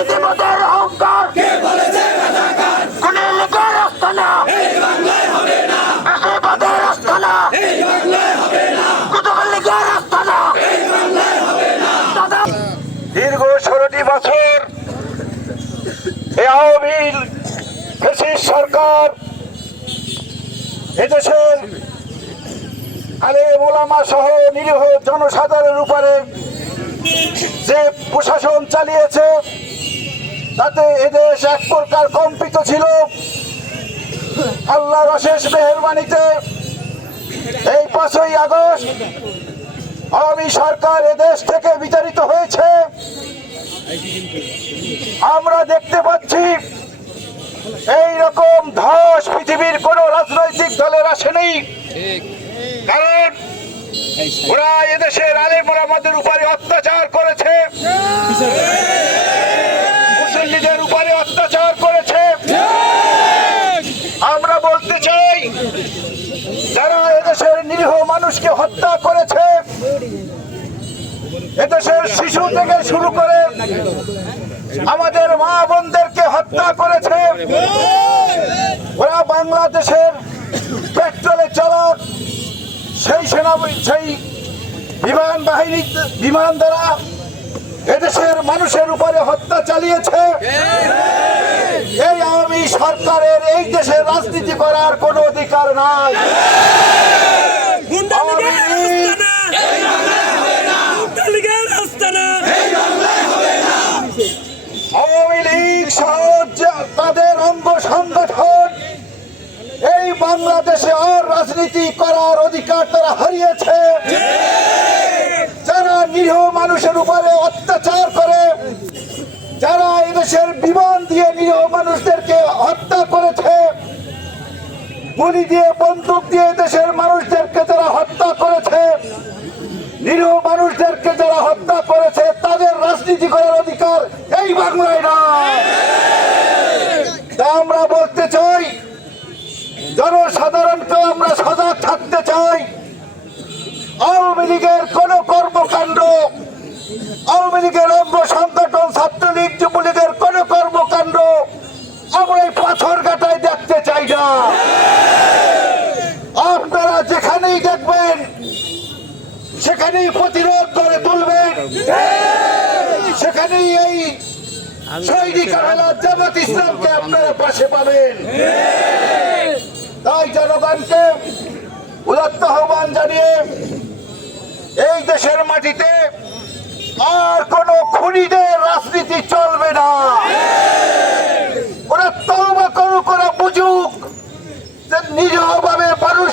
ফেসিবাদের অহংকার কোন লীগের আস্তানা ফেসিবাদের আস্তানা কুতুব লীগের আস্তানা দীর্ঘ 16টি বছর এই আওয়ামী ফ্যাসিস্ট সরকার এদেশের আলেম ওলামা সহ নিরীহ জনসাধারণের উপরে যে প্রশাসন চালিয়েছে তাতে এদেশ এক প্রকার কম্পিত ছিল। আল্লাহর অশেষ মেহেরবানিতে এই 5ই আগস্ট আওয়ামী সরকার এদেশ থেকে বিতাড়িত হয়েছে। আমরা দেখতে পাচ্ছি এই রকম ধস পৃথিবীর কোন রাজনৈতিক দলের আসেনি, কারণ ওরা এদেশের আলেম ওলামাদের উপরে অত্যাচার করেছে, মুসল্লিদের উপরে অত্যাচার করেছে। আমরা বলতে চাই, যারা এদেশের নিরীহ মানুষকে হত্যা করেছে, এদেশের শিশু থেকে শুরু করে আমাদের মা বোনদেরকে হত্যা করেছে, ওরা বাংলাদেশের পেট্রোলে চালক সেই বিমান দ্বারা এদেশের মানুষের উপরে হত্যা চালিয়েছে। এই আওয়ামী সরকারের এই দেশে রাজনীতি করার কোনো অধিকার নাই। আওয়ামী লীগ সহ তাদের অঙ্গ সংগঠন এই বাংলাদেশে আর রাজনীতি করার অধিকার তারা হারিয়েছে। যারা নিরীহ মানুষের উপরে অত্যাচার করে, যারা এদেশের বিমান দিয়ে নিরীহ মানুষদেরকে হত্যা করেছে, গুলি দিয়ে বন্দুক দিয়ে দেশের মানুষদেরকে যারা হত্যা করেছে, নিরীহ মানুষদেরকে যারা হত্যা করেছে, তাদের রাজনীতি করার অধিকার এই বাংলায় না। তা আমরা বলতে চাই, জনসাধারণকে আমরা সজাগ থাকতে চাই। আওয়ামী লীগের কোন কর্মকাণ্ড, আওয়ামী লীগের অঙ্গ সংগঠন ছাত্রলীগ যুবলীগের কোন কর্মকাণ্ড আমরা এই পাথরঘাটায় দেখতে চাই না। আপনারা যেখানেই দেখবেন সেখানেই প্রতিরোধ করে তুলবেন, সেখানেই এই শহীদ কাফেলা জামাত ইসলামকে আপনারা পাশে পাবেন। তাই জনগণকে উদাত্ত আহ্বান জানিয়ে এই দেশের মাটিতে আর কোন খুনিদের রাজনীতি চলবে না। ওরা তওবা করুক, ওরা বুঝুক যে নিরীহভাবে মানুষ